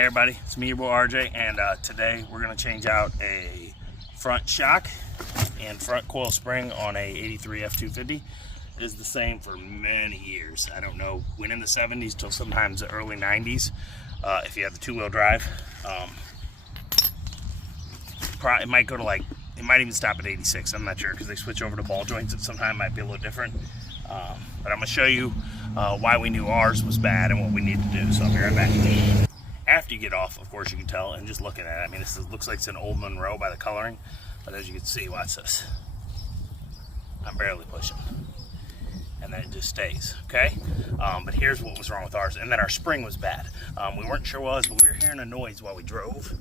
Hey everybody, it's me, your boy RJ, and today we're going to change out a front shock and front coil spring on a 83 F250. It is the same for many years. I don't know when in the 70s till sometimes the early 90s. If you have the two-wheel drive, it might go to like, it might even stop at 86. I'm not sure because they switch over to ball joints and sometimes it might be a little different. But I'm going to show you why we knew ours was bad and what we need to do. So I'll be right back. After you get off, of course, you can tell, and just looking at it, I mean, looks like it's an old Monroe by the coloring, but as you can see, watch this. I'm barely pushing, and then it just stays, okay? But here's what was wrong with ours, and then our spring was bad. We weren't sure what it was, but we were hearing a noise while we drove,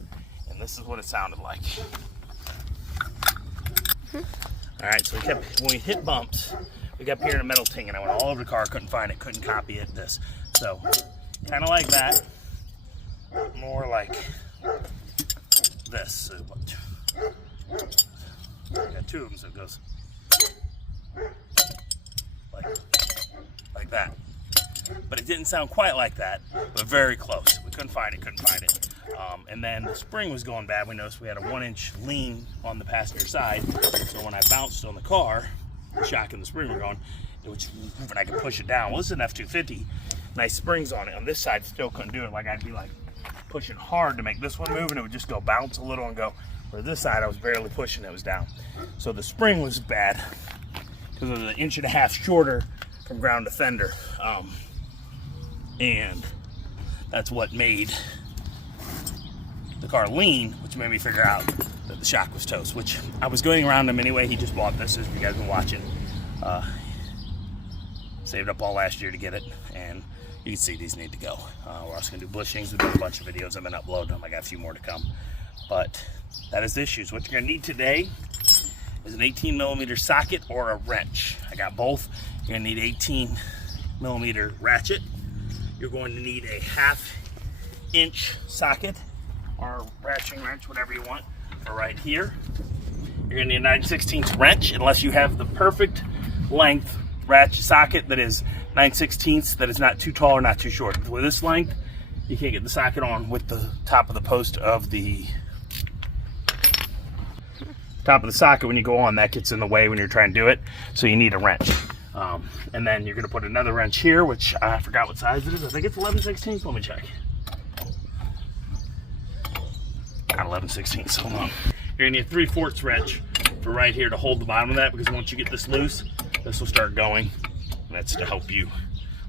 and this is what it sounded like. All right, so when we hit bumps, we kept hearing a metal ting, and I went all over the car, couldn't find it, couldn't copy it, this. So, kind of like that. More like this. I got two of them, so it goes like that. But it didn't sound quite like that, but very close. We couldn't find it. And then the spring was going bad. We noticed we had a 1-inch lean on the passenger side. So when I bounced on the car, the shock and the spring were going, it was moving. I could push it down. Well, this is an F250. Nice springs on it. On this side, still couldn't do it. Like I'd be like pushing hard to make this one move, and it would just go bounce a little and go. Where this side, I was barely pushing, it was down. So the spring was bad because it was 1.5 inches shorter from ground to fender, and that's what made the car lean, which made me figure out that the shock was toast. Which I was going around him anyway. He just bought this, as you guys been watching. Saved up all last year to get it, and you can see these need to go. We're also going to do bushings. We've done a bunch of videos. I've been uploading them. I got a few more to come. But that is the issues. What you're going to need today is an 18mm socket or a wrench. I got both. You're going to need 18mm ratchet. You're going to need a 1/2 inch socket or ratcheting wrench, whatever you want, for right here. You're going to need a 9/16 wrench, unless you have the perfect length ratchet socket that is 9/16 that is not too tall or not too short. With this length, you can't get the socket on with the top of the post of the socket. When you go on, that gets in the way when you're trying to do it, so you need a wrench. And then you're going to put another wrench here, which I forgot what size it is. I think it's 11/16. Let me check. Not 11/16. Hold on. You're going to need a 3/4 wrench for right here to hold the bottom of that, because once you get this loose, this will start going, and that's to help you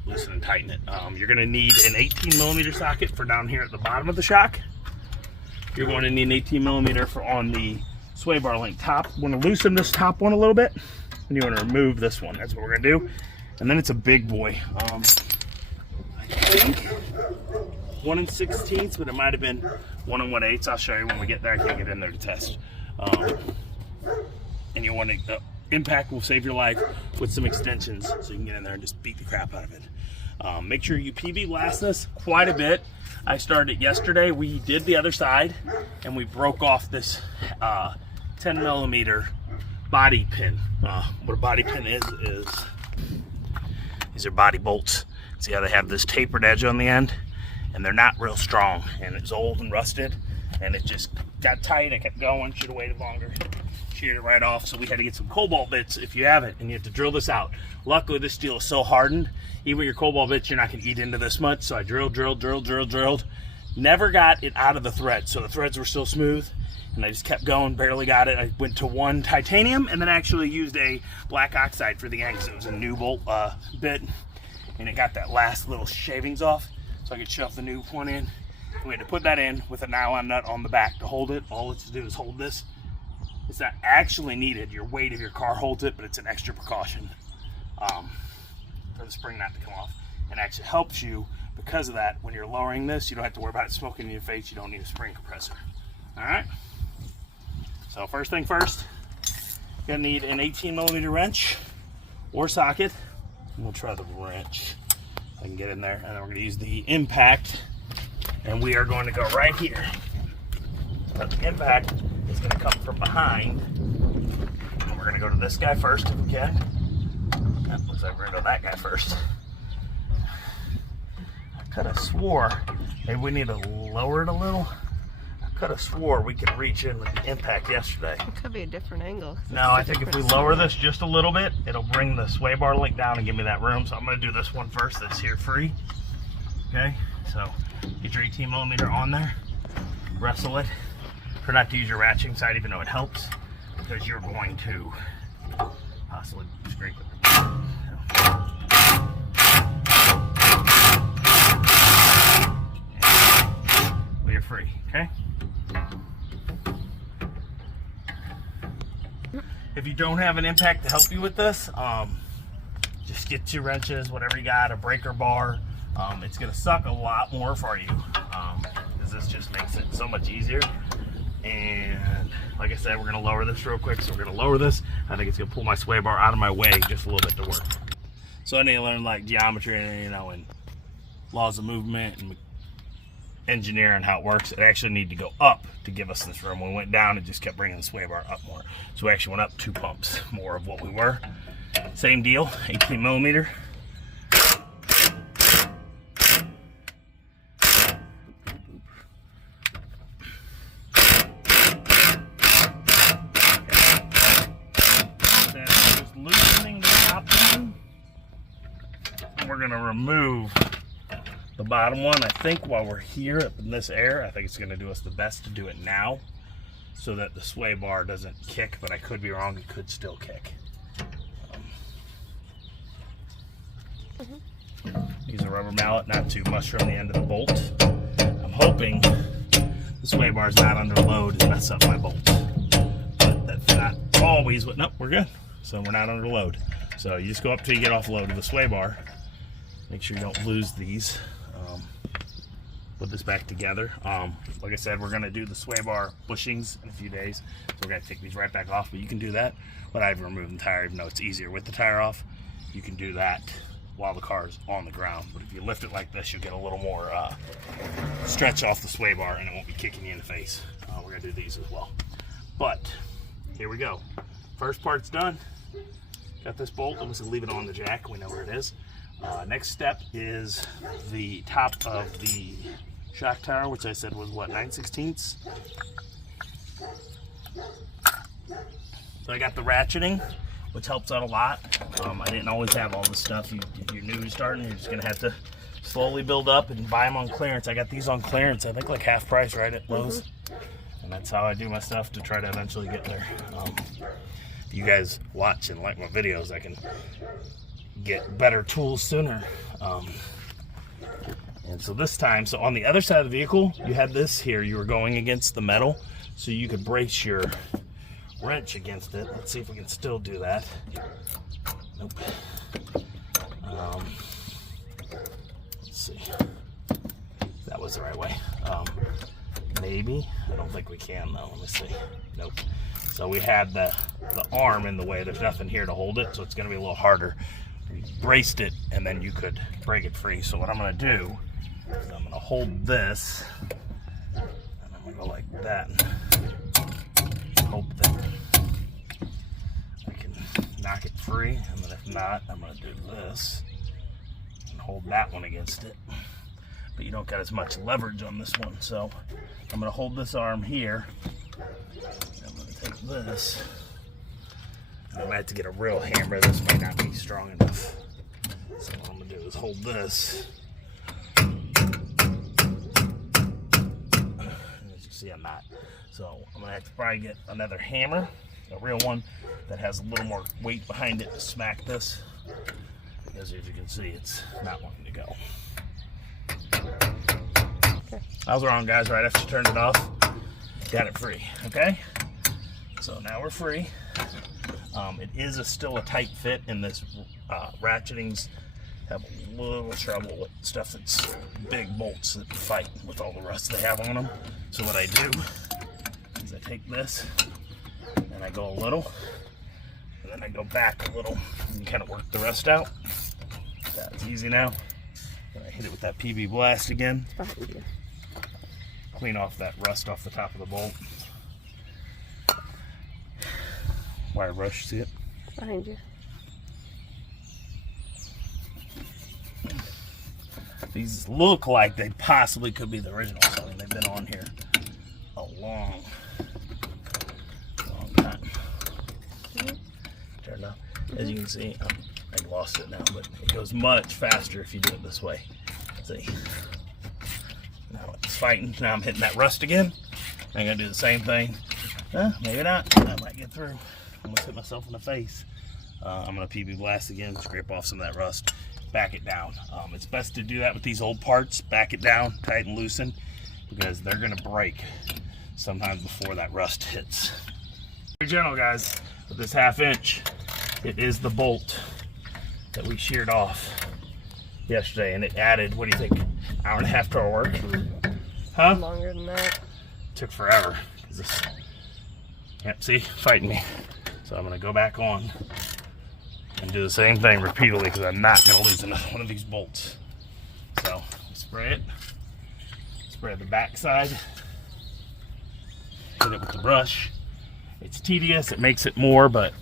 loosen and tighten it. You're going to need an 18mm socket for down here at the bottom of the shock. You're going to need an 18mm for on the sway bar link top. You want to loosen this top one a little bit, and you want to remove this one. That's what we're going to do. And then it's a big boy. I think 1/16, but it might have been 1 1/8. I'll show you when we get there. I can't get in there to test. And you want to, impact will save your life with some extensions, so you can get in there and just beat the crap out of it. Make sure you PV blast this quite a bit. I started it yesterday. We did the other side, and we broke off this 10mm body pin. What a body pin is these are body bolts. See how they have this tapered edge on the end, and they're not real strong, and it's old and rusted, and it just got tight. I kept going, should have waited longer. Sheared it right off, so we had to get some cobalt bits if you have it, and you have to drill this out. Luckily, this steel is so hardened, even with your cobalt bits, you're not going to eat into this much. So I drilled. Never got it out of the thread, so the threads were still smooth, and I just kept going, barely got it. I went to one titanium, and then actually used a black oxide for the end, because it was a new bolt bit, and it got that last little shavings off, so I could shove the new one in. We had to put that in with a nylon nut on the back to hold it. All it's to do is hold this. It's not actually needed. Your weight of your car holds it, but it's an extra precaution for the spring not to come off. And actually helps you because of that. When you're lowering this, you don't have to worry about it smoking in your face. You don't need a spring compressor. All right. So first thing first, you're gonna need an 18mm wrench or socket. And we'll try the wrench. I can get in there, and then we're gonna use the impact, and we are going to go right here. But the impact is going to come from behind. And we're going to go to this guy first if we can. That looks like we're going to go that guy first. I could have swore Maybe we need to lower it a little. I could have swore we could reach in with the impact yesterday. It could be a different angle. No, I think if we lower this just a little bit, it'll bring the sway bar link down and give me that room. So I'm going to do this one first. That's here free. Okay, so get your 18mm on there. Wrestle it. Try not to use your ratcheting side, even though it helps, because you're going to possibly scrape it. Well, you're free, okay? If you don't have an impact to help you with this, just get 2 wrenches, whatever you got, a breaker bar. It's going to suck a lot more for you, because this just makes it so much easier. And like I said, we're going to lower this real quick. So we're going to lower this. I think it's going to pull my sway bar out of my way just a little bit to work. So I need to learn like geometry and, you know, and laws of movement and engineering how it works. It actually needed to go up to give us this room. When we went down, it just kept bringing the sway bar up more. So we actually went up 2 pumps more of what we were. Same deal, 18mm. We're going to remove the bottom one. I think while we're here up in this air, I think it's going to do us the best to do it now so that the sway bar doesn't kick, but I could be wrong. It could still kick. Use a rubber mallet not to mushroom the end of the bolt. I'm hoping the sway bar is not under load and mess up my bolt. But that's not always what, nope, we're good. So we're not under load. So you just go up till you get off load of the sway bar. Make sure you don't lose these. Put this back together. Like I said, we're going to do the sway bar bushings in a few days. So we're going to take these right back off, but you can do that without removing the tire, even though it's easier with the tire off. You can do that while the car is on the ground. But if you lift it like this, you'll get a little more stretch off the sway bar and it won't be kicking you in the face. We're going to do these as well. But here we go. First part's done. Got this bolt. I'm just going to leave it on the jack. We know where it is. Next step is the top of the shock tower, which I said was what, 9/16? So I got the ratcheting, which helps out a lot. I didn't always have all this stuff. If you're new to starting, you're just going to have to slowly build up and buy them on clearance. I got these on clearance, I think like half price right at Lowe's. And that's how I do my stuff to try to eventually get there. If you guys watch and like my videos, I can get better tools sooner. And so this time, so on the other side of the vehicle, you had this here, you were going against the metal, so you could brace your wrench against it. Let's see if we can still do that. Nope. Let's see. That was the right way. Maybe. I don't think we can though. Let me see. Nope. So we had the arm in the way. There's nothing here to hold it, so it's going to be a little harder. You braced it, and then you could break it free. So what I'm going to do is I'm going to hold this, and I'm going to go like that, and hope that I can knock it free. And then if not, I'm going to do this and hold that one against it. But you don't got as much leverage on this one. So I'm going to hold this arm here. I'm going to take this. I might have to get a real hammer. This might not be strong enough. So what I'm going to do is hold this. As you see, I'm not. So I'm going to have to probably get another hammer, a real one that has a little more weight behind it to smack this. Because as you can see, it's not wanting to go. Okay. I was wrong, guys. Right after you turned it off, got it free. Okay? So now we're free. It is still a tight fit, and this ratchetings have a little trouble with stuff that's big bolts that fight with all the rust they have on them. So what I do is I take this and I go a little, and then I go back a little and kind of work the rest out. That's easy now. Then I hit it with that PB blast again. Clean off that rust off the top of the bolt. Wire brush, see it? Behind you. These look like they possibly could be the originals. I mean, they've been on here a long time. Turned off. As you can see, I lost it now, but it goes much faster if you do it this way. See? Now it's fighting. Now I'm hitting that rust again. I'm gonna do the same thing. Maybe not. I might get through. I'm gonna hit myself in the face. I'm gonna PB blast again, scrape off some of that rust, back it down. It's best to do that with these old parts. Back it down, tight and loosen, because they're gonna break sometimes before that rust hits. Very gentle, guys, with this 1/2 inch. It is the bolt that we sheared off yesterday, and it added, what do you think, hour and a half to our work? Huh? Longer than that. Took forever. Yep, see, fighting me. So I'm gonna go back on and do the same thing repeatedly, because I'm not gonna lose another one of these bolts. So spray it, spray the back side, hit it with the brush. It's tedious, it makes it more, but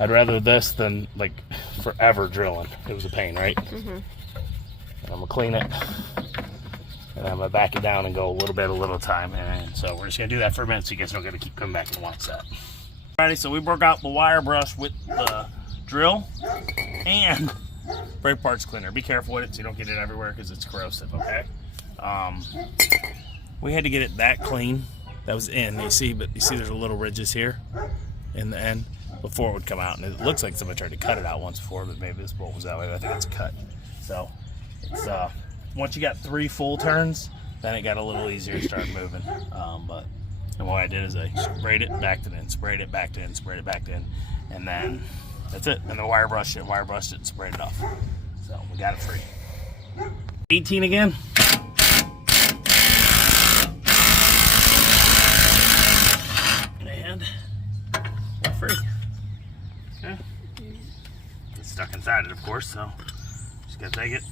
I'd rather this than like forever drilling. It was a pain, right? Mm-hmm. And I'm gonna clean it, and I'm gonna back it down and go a little bit, a little time. And so we're just gonna do that for a minute so you guys don't gotta keep coming back to one set. Alrighty, so we broke out the wire brush with the drill and brake parts cleaner. Be careful with it so you don't get it everywhere, because it's corrosive, okay? We had to get it that clean. That was in, you see, but you see there's a little ridges here in the end before it would come out. And it looks like somebody tried to cut it out once before, but maybe this bolt was that way. I think it's cut. So it's once you got 3 full turns, then it got a little easier to start moving. And what I did is I sprayed it, backed it in, sprayed it, backed it in, sprayed it, backed it in, and then that's it. And the wire brushed it, and sprayed it off. So we got it free. 18 again. And we're free. Okay. It's stuck inside it, of course, so just gotta take it.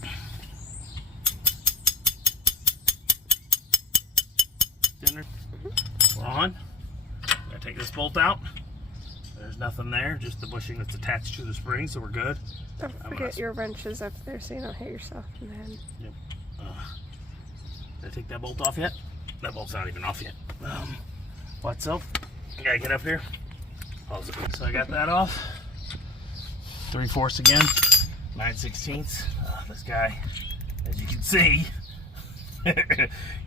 Dinner. We're on. Gotta take this bolt out. There's nothing there, just the bushing that's attached to the spring, so we're good. Don't forget your wrenches up there so you don't hit yourself in the head. Yep. Did I take that bolt off yet? That bolt's not even off yet. What's up? I gotta get up here. Pause it. So I got that off. 3/4 again. 9/16. This guy, as you can see,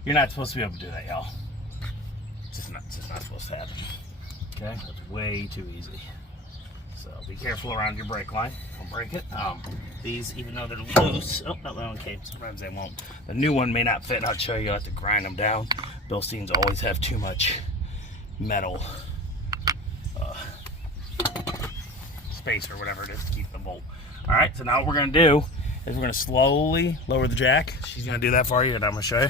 you're not supposed to be able to do that, y'all. It's just not supposed to happen. Okay? That's way too easy. So be careful around your brake line. Don't break it. These, even though they're loose, oh, that one came. Sometimes they won't. The new one may not fit. I'll show you. I have to grind them down. Bilsteins always have too much metal space or whatever it is to keep the bolt. All right. So now what we're gonna do is we're gonna slowly lower the jack. She's gonna do that for you, and I'm gonna show you.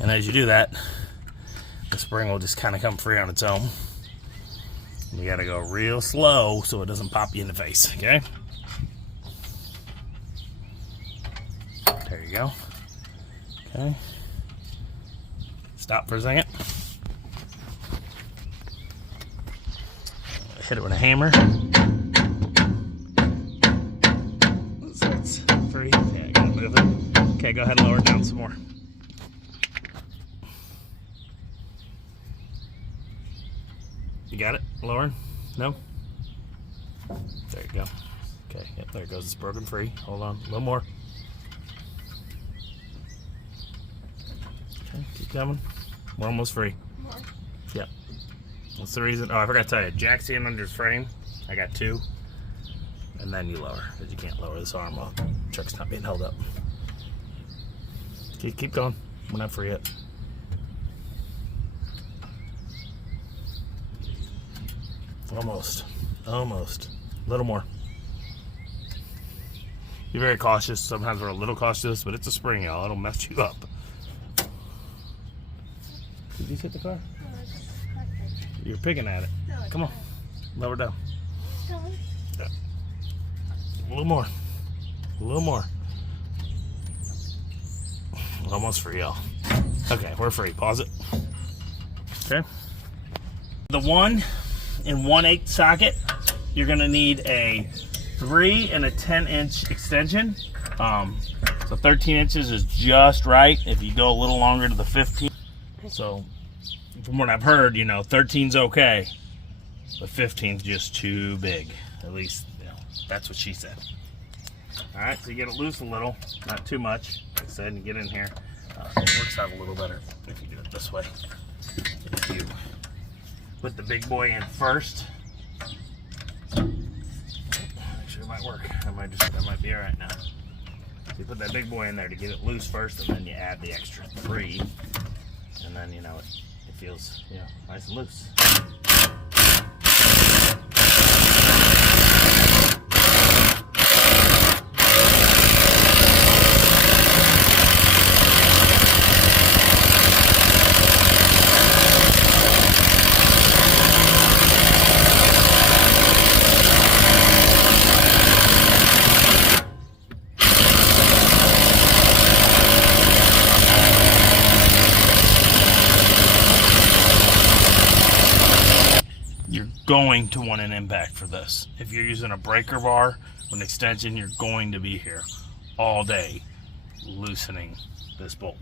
And as you do that, the spring will just kind of come free on its own. You gotta go real slow so it doesn't pop you in the face, okay? There you go. Okay. Stop for a second. Hit it with a hammer. So it's free. Yeah, I gotta move it. Okay, go ahead and lower it down some more. You got it? Lowering? No? There you go. Okay, yep, there it goes. It's broken free. Hold on. A little more. Okay, keep coming. We're almost free. More? Yep. That's the reason. Oh, I forgot to tell you. Jack's in under his frame. I got 2. And then you lower, because you can't lower this arm while the truck's not being held up. Keep going. We're not free yet. Almost. Almost. A little more. Be very cautious. Sometimes we're a little cautious, but it's a spring, y'all. It'll mess you up. Did you hit the car? No, you're picking at it. No, come on. Lower down. Yeah. A little more. A little more. Almost free, y'all. Okay, we're free. Pause it. Okay. The 1 1/8 socket, you're gonna need a 3 and a 10-inch extension. So So 13 inches is just right if you go a little longer to the 15. So from what I've heard, you know, 13's okay, but 15's just too big. At least, you know, that's what she said. All right, so you get it loose a little, not too much. Like I said, and you get in here. It works out a little better if you do it this way. If you put the big boy in first, actually it might work. That might be all right now. So you put that big boy in there to get it loose first, and then you add the extra 3, and then, you know, it feels, you know, nice and loose. Going to want an impact for this. If you're using a breaker bar with an extension, you're going to be here all day loosening this bolt.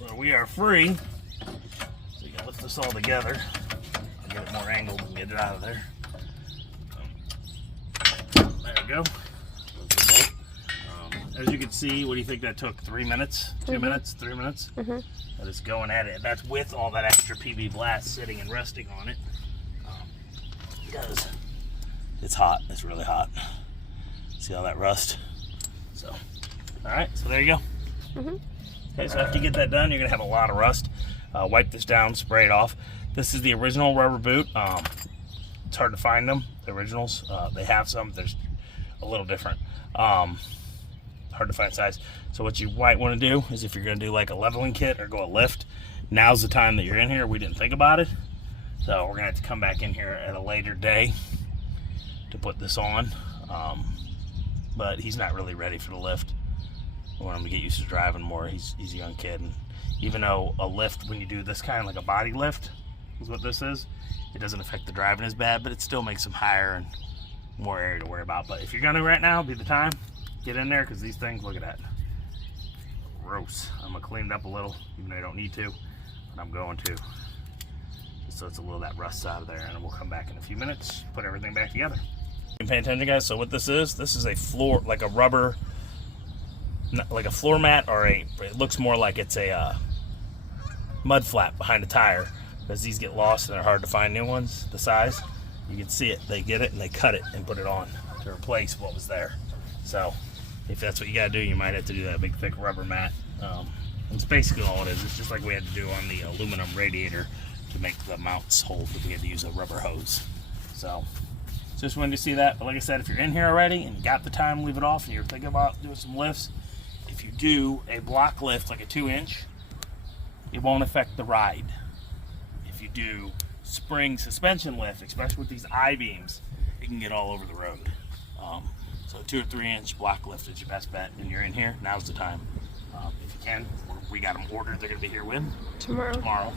Well, we are free, so you can lift this all together. Get it more angled and get it out of there. There we go. As you can see, what do you think that took? 3 minutes? 2 minutes? 3 minutes? That is going at it. That's with all that extra PB blast sitting and resting on it. Because it's hot. It's really hot. See all that rust? So, all right. So there you go. Okay, so after you get that done, you're going to have a lot of rust. Wipe this down, spray it off. This is the original rubber boot. It's hard to find them, the originals. They have some, there's a little different. Hard to find size. So what you might want to do is, if you're going to do like a leveling kit or go a lift, now's the time that you're in here. We didn't think about it. So we're going to have to come back in here at a later day to put this on. But he's not really ready for the lift. I want him to get used to driving more. He's a young kid. And even though a lift, when you do this kind of like a body lift, is what this is, it doesn't affect the driving as bad, but it still makes them higher and more area to worry about. But if you're gonna right now, be the time, get in there, because these things, look at that, gross. I'm gonna clean it up a little, even though I don't need to, but I'm going to, just so it's a little of that rust out of there. And we'll come back in a few minutes, put everything back together. You pay attention, guys. So what this is a floor, like a rubber, like a floor mat, or it looks more like it's a mud flap behind a tire, because these get lost and they're hard to find new ones the size. You can see it, they get it and they cut it and put it on to replace what was there. So if that's what you gotta do, you might have to do that big thick rubber mat. It's basically all it is. It's just like we had to do on the aluminum radiator to make the mounts hold, but we had to use a rubber hose. So just wanted to see that. But like I said, if you're in here already and you got the time, leave it off, and you're thinking about doing some lifts, if you do a block lift, like a 2-inch, it won't affect the ride. If you do spring suspension lift, especially with these I-beams, it can get all over the road. So 2 or 3-inch block lift is your best bet, and you're in here, now's the time. If you can, we got them ordered. They're going to be here when? Tomorrow.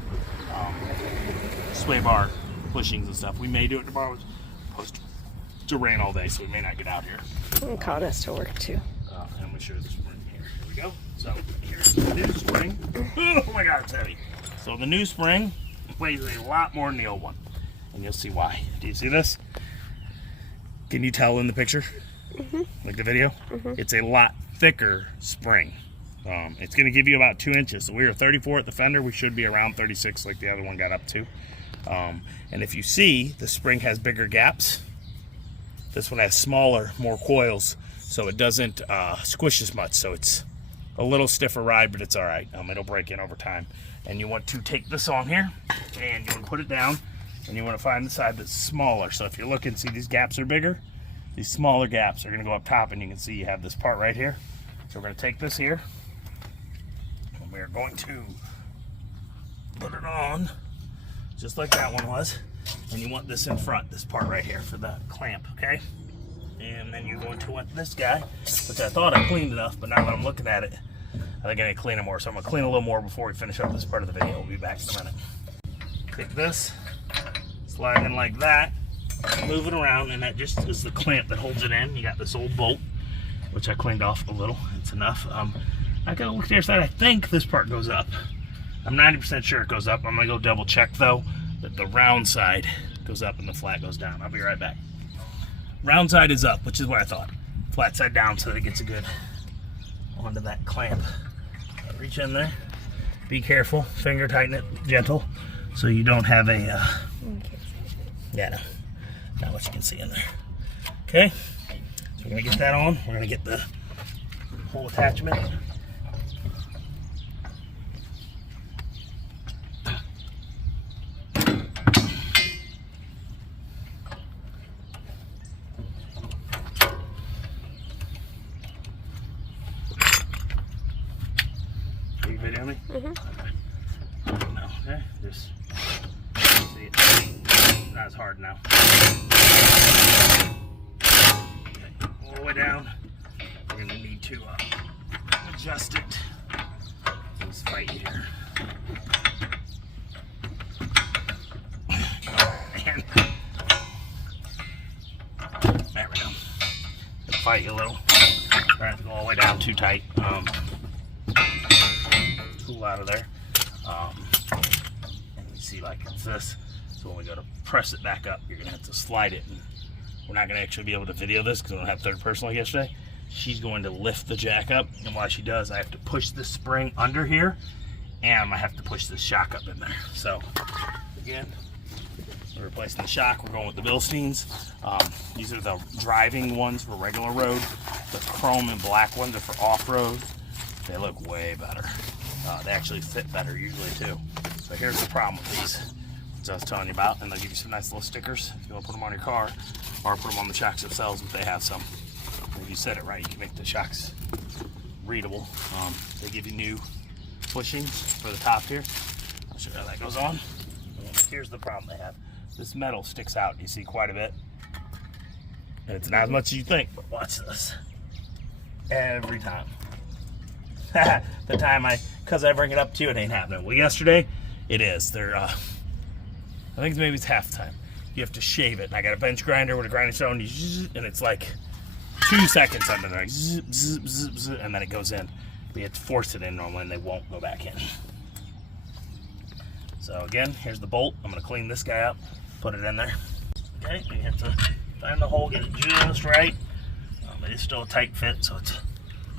Sway bar bushings and stuff. We may do it tomorrow. It's supposed to rain all day, so we may not get out here. And Collin has to work too. And I'm going to show you the spring here. Here we go. So here's the new spring. Oh my God, it's heavy. So the new spring weighs a lot more than the old one, and you'll see why. Do you see this? Can you tell in the picture? Like the video? It's a lot thicker spring. It's going to give you about 2 inches. So we were 34 at the fender. We should be around 36 like the other one got up to. And if you see, the spring has bigger gaps. This one has smaller, more coils, so it doesn't squish as much. So it's a little stiffer ride, but it's all right. It'll break in over time. And you want to take this on here, and you want to put it down, and you want to find the side that's smaller. So if you're looking, see these gaps are bigger. These smaller gaps are going to go up top, and you can see you have this part right here. So we're going to take this here, and we're going to put it on just like that one was. And you want this in front, this part right here for the clamp, okay? And then you're going to want this guy, which I thought I cleaned enough, but now that I'm looking at it, I think I need to clean it more. So I'm going to clean a little more before we finish up this part of the video. We'll be back in a minute. Take this, slide in like that, move it around, and that just is the clamp that holds it in. You got this old bolt, which I cleaned off a little. It's enough. I gotta look at the other side. I think this part goes up. I'm 90% sure it goes up. I'm gonna go double check though that the round side goes up and the flat goes down. I'll be right back. Round side is up, which is what I thought. Flat side down so that it gets a good onto that clamp. Reach in there. Be careful. Finger tighten it, gentle, so you don't have a. Yeah, no, not what you can see in there. Okay, so we're gonna get that on. We're gonna get the whole attachment. Are you video me? Mm-hmm. No, okay, just see it. Not as hard now. Okay, all the way down. We're gonna need to adjust it. Let's fight here. Man. There we go. It'll fight you a little. Try not to go all the way down too tight. Pull out of there. And you see, like it's this. So when we go to press it back up, you're gonna have to slide it. And we're not gonna actually be able to video this because we don't have third person like yesterday. She's going to lift the jack up, and while she does, I have to push this spring under here, and I have to push this shock up in there. So again, we're replacing the shock. We're going with the Bilsteins. These are the driving ones for regular road. The chrome and black ones are for off-road. They look way better. They actually fit better usually too. So here's the problem with these, which I was telling you about, and they'll give you some nice little stickers if you want to put them on your car, or put them on the shocks themselves if they have some. If you set it right, you can make the shocks readable. They give you new bushings for the top here. I'll show you how that goes on. And here's the problem they have. This metal sticks out, you see, quite a bit. And it's not as much as you think, but watch this. Every time. The time because I bring it up to you, it ain't happening. Well, yesterday, it is. I think maybe it's half the time. You have to shave it. And I got a bench grinder with a grinding stone, and it's like 2 seconds under there, zip, zip, zip, zip, and then it goes in. We have to force it in normally, and they won't go back in. So again, here's the bolt. I'm gonna clean this guy up, put it in there. Okay, you have to find the hole, get it just right. It is still a tight fit, so it's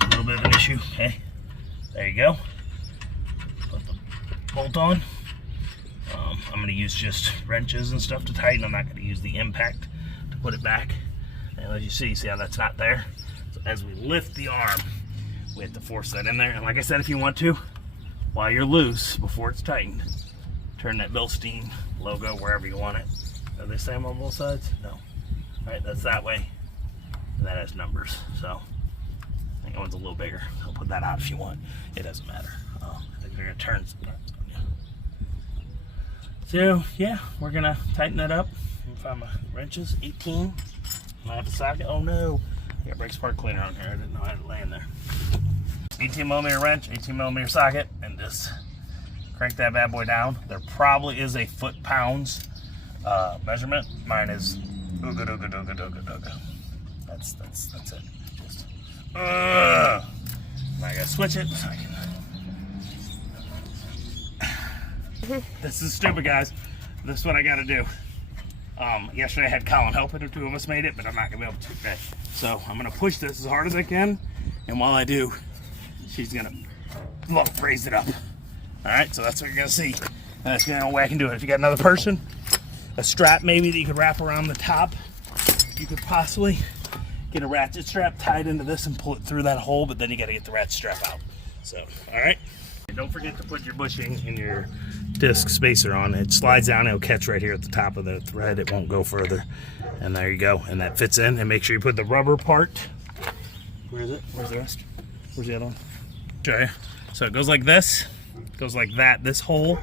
a little bit of an issue. Okay, there you go. Put the bolt on. I'm gonna use just wrenches and stuff to tighten. I'm not gonna use the impact to put it back. And as you see how that's not there? So as we lift the arm, we have to force that in there. And like I said, if you want to, while you're loose, before it's tightened, turn that Bilstein logo wherever you want it. Are they the same on both sides? No. All right, that's that way. And that has numbers. So I think that one's a little bigger. I'll put that out if you want. It doesn't matter. I think they're gonna turn some parts on you. So yeah, we're gonna tighten that up. Let me find my wrenches. 18. I have a socket. Oh no. I got brake spark cleaner on here. I didn't know I had it laying there. 18mm wrench, 18mm socket, and just crank that bad boy down. There probably is a foot-pounds measurement. Mine is ooga dooga dooga dooga dooga. That's it. Just now I gotta switch it so I can. This is stupid, guys. This is what I gotta do. Yesterday I had Collin helping, the two of us made it, but I'm not gonna be able to today. So I'm gonna push this as hard as I can, and while I do, she's gonna raise it up. All right, so that's what you're gonna see. And that's the only way I can do it. If you got another person, a strap maybe that you could wrap around the top, you could possibly get a ratchet strap tied into this and pull it through that hole, but then you gotta get the ratchet strap out. So, all right. And don't forget to put your bushing in your disc spacer on. It slides down, it'll catch right here at the top of the thread. It won't go further. And there you go. And that fits in. And make sure you put the rubber part. Where is it? Where's the rest? Where's the other one? Show you. So it goes like this. It goes like that. This hole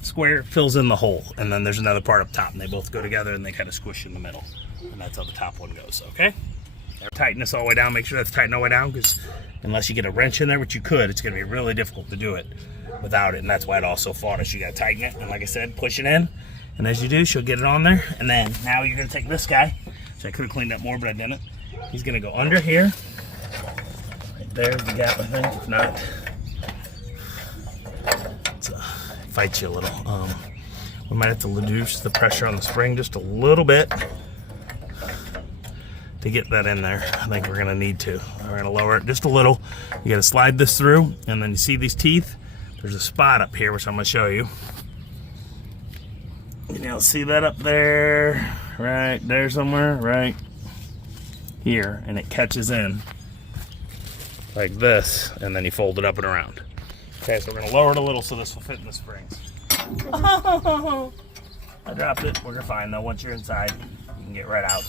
square fills in the hole. And then there's another part up top. And they both go together and they kind of squish in the middle. And that's how the top one goes. Okay? Tighten this all the way down. Make sure that's tightened all the way down, because unless you get a wrench in there, which you could, it's going to be really difficult to do it without it. And that's why it also fought us. You got to tighten it. And like I said, push it in. And as you do, she'll get it on there. And then now you're going to take this guy, which I could have cleaned up more, but I didn't. He's going to go under here. Right there, the gap, I think. If not, it fights you a little. We might have to reduce the pressure on the spring just a little bit to get that in there. I think we're gonna need to. We're gonna lower it just a little. You gotta slide this through, and then you see these teeth? There's a spot up here, which I'm gonna show you. And you'll see that up there, right there somewhere, right here, and it catches in like this, and then you fold it up and around. Okay, so we're gonna lower it a little so this will fit in the springs. Oh, I dropped it. We're fine though. Once you're inside, you can get right out.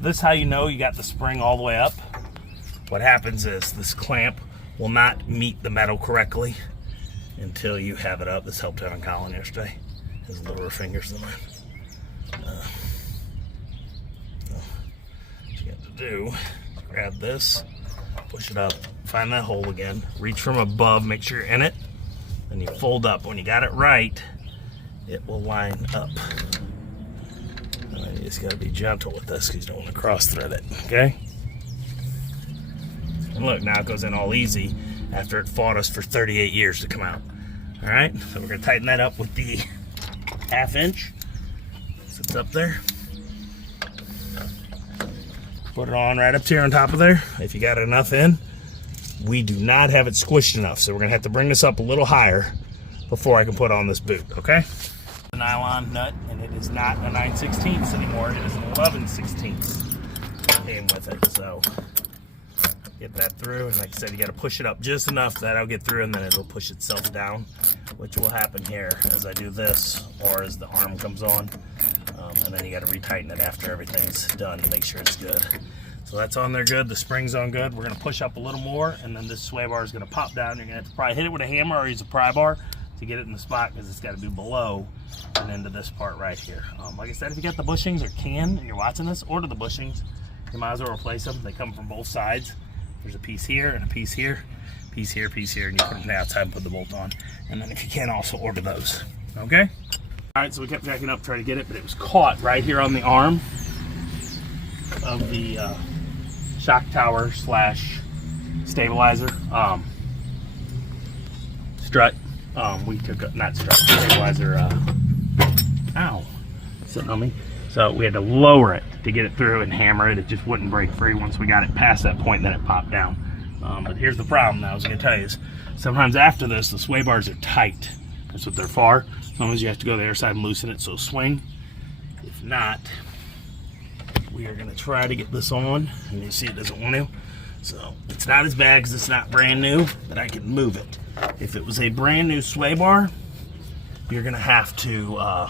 This is how you know you got the spring all the way up. What happens is this clamp will not meet the metal correctly until you have it up. This helped having Collin yesterday. His littler fingers than mine. What you got to do is grab this, push it up, find that hole again, reach from above, make sure you're in it. Then you fold up. When you got it right, it will line up. And you just got to be gentle with this because you don't want to cross thread it, okay? And look, now it goes in all easy after it fought us for 38 years to come out. All right, so we're going to tighten that up with the 1/2 inch. Sits up there. Put it on right up here on top of there. If you got enough in. We do not have it squished enough, so we're gonna have to bring this up a little higher before I can put on this boot, okay? The nylon nut, and it is not a 9/16 anymore, it is an 11/16 came with it, so get that through, and like I said, you gotta push it up just enough that I'll get through, and then it'll push itself down, which will happen here as I do this, or as the arm comes on, and then you gotta retighten it after everything's done to make sure it's good. So that's on there good, the spring's on good. We're gonna push up a little more, and then this sway bar is gonna pop down. You're gonna have to probably hit it with a hammer or use a pry bar to get it in the spot, because it's gotta be below and into this part right here. Like I said, if you got the bushings or can and you're watching this, order the bushings. You might as well replace them. They come from both sides. There's a piece here and a piece here, piece here, piece here, and you put them on the outside and put the bolt on. And then if you can, also order those, okay? All right, so we kept jacking up, trying to get it, but it was caught right here on the arm of the shock tower slash stabilizer strut. We took a, not strut, stabilizer, ow, sitting on me. So we had to lower it to get it through and hammer it. It just wouldn't break free. Once we got it past that point, then it popped down. But here's the problem now, I was gonna tell you is, sometimes after this, the sway bars are tight. That's what they're for. Sometimes you have to go to the other side and loosen it, so swing. If not, we are gonna try to get this on, and you see it doesn't want to. So it's not as bad because it's not brand new, but I can move it. If it was a brand new sway bar, you're gonna have to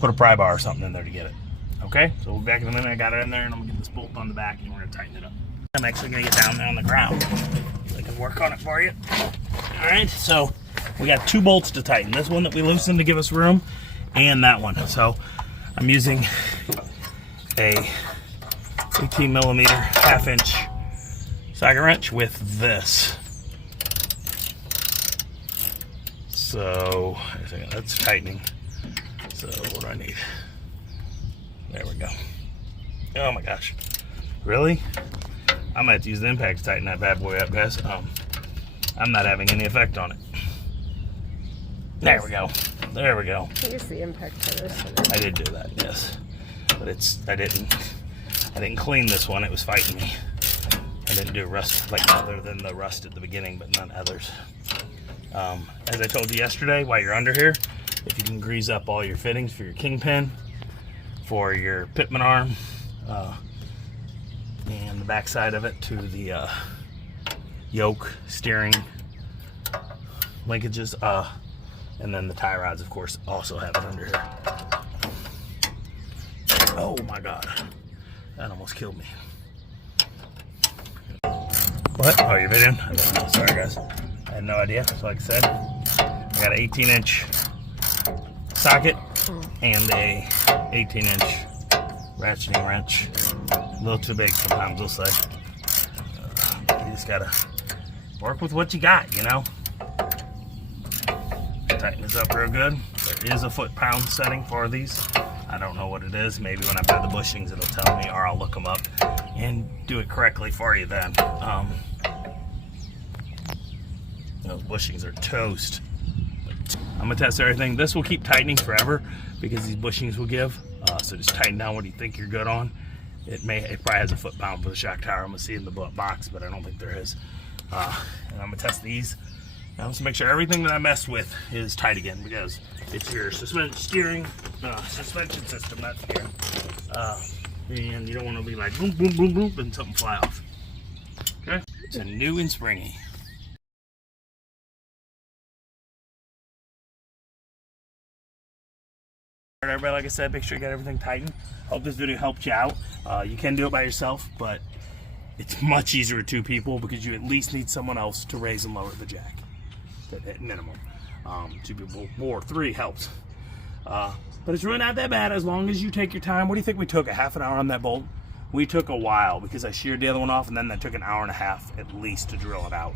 put a pry bar or something in there to get it. Okay, so we'll be back in a minute. I got it in there, and I'm gonna get this bolt on the back, and we're gonna tighten it up. I'm actually gonna get down there on the ground so I can work on it for you. All right, so we got 2 bolts to tighten. This one that we loosened to give us room, and that one. So I'm using a 18 millimeter 1/2 inch socket wrench with this. So that's tightening. So what do I need? There we go. Oh my gosh. Really? I might have to use the impact to tighten that bad boy up, guys. I'm not having any effect on it. There we go. There we go. I use the impact for this one. I did do that, yes. But I didn't clean this one. It was fighting me. I didn't do rust, like other than the rust at the beginning, but none others. As I told you yesterday, while you're under here, if you can grease up all your fittings for your kingpin, for your pitman arm, and the back side of it to the yoke, steering, linkages, and then the tie rods, of course, also have it under here. Oh my God, that almost killed me. What? Oh, you're videoing? I don't know. Sorry, guys. I had no idea. So like I said, I got an 18-inch socket and a 18-inch ratcheting wrench. A little too big sometimes, we'll say. You just gotta work with what you got, you know. Tighten this up real good. There is a foot-pound setting for these. I don't know what it is. Maybe when I buy the bushings it'll tell me, or I'll look them up and do it correctly for you then. Those bushings are toast. I'm gonna test everything. This will keep tightening forever because these bushings will give. So just tighten down what you think you're good on. It probably has a foot-pound for the shock tower. I'm gonna see in the box, but I don't think there is. And I'm gonna test these. Now, to make sure everything that I messed with is tight again, because it's your suspension system, not steering. And you don't want to be like boom, boom, boom, boom, and something fly off. Okay, it's a new and springy. Alright, everybody, like I said, make sure you got everything tightened. Hope this video helped you out. You can do it by yourself, but it's much easier with two people because you at least need someone else to raise and lower the jack. At minimum. 2 people or 3 helps. But it's really not that bad as long as you take your time. What do you think we took? A half an hour on that bolt? We took a while because I sheared the other one off, and then that took an hour and a half at least to drill it out.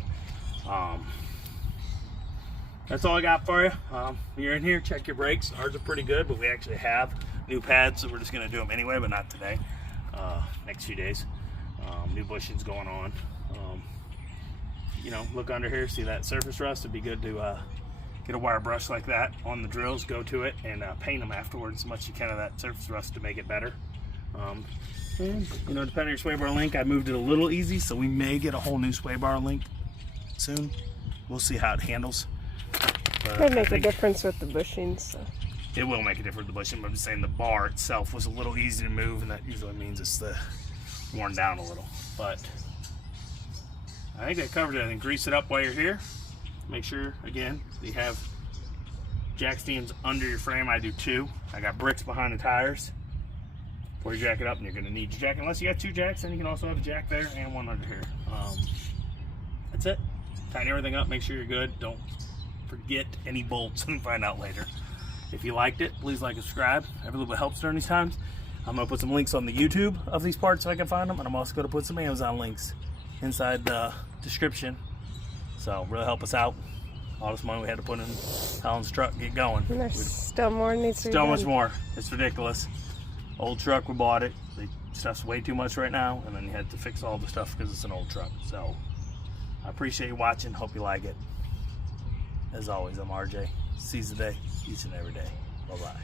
That's all I got for you. When you're in here, check your brakes. Ours are pretty good, but we actually have new pads, so we're just going to do them anyway, but not today. Next few days. New bushings going on. You know, look under here, see that surface rust. It'd be good to get a wire brush like that on the drills, go to it, and paint them afterwards as much as you can of that surface rust to make it better. And, you know, depending on your sway bar link, I moved it a little easy, so we may get a whole new sway bar link soon. We'll see how it handles. Might make a difference with the bushings. So. It will make a difference with the bushing, but I'm just saying the bar itself was a little easy to move, and that usually means it's worn down a little. But I think I covered it. And grease it up while you're here. Make sure, again, that you have jack stands under your frame. I do 2. I got bricks behind the tires. Before you jack it up, and you're going to need your jack. Unless you got 2 jacks, then you can also have a jack there and one under here. That's it. Tighten everything up. Make sure you're good. Don't forget any bolts and find out later. If you liked it, please like and subscribe. Every little bit helps during these times. I'm going to put some links on the YouTube of these parts so I can find them. And I'm also going to put some Amazon links inside the description, so really help us out. All this money we had to put in Collin's truck, get going. And there's still more needs to be Still done. much more. It's ridiculous. Old truck, we bought it. The stuff's way too much right now, and then you had to fix all the stuff because it's an old truck. So I appreciate you watching. Hope you like it. As always, I'm RJ. Seize the day, each and every day. Bye bye.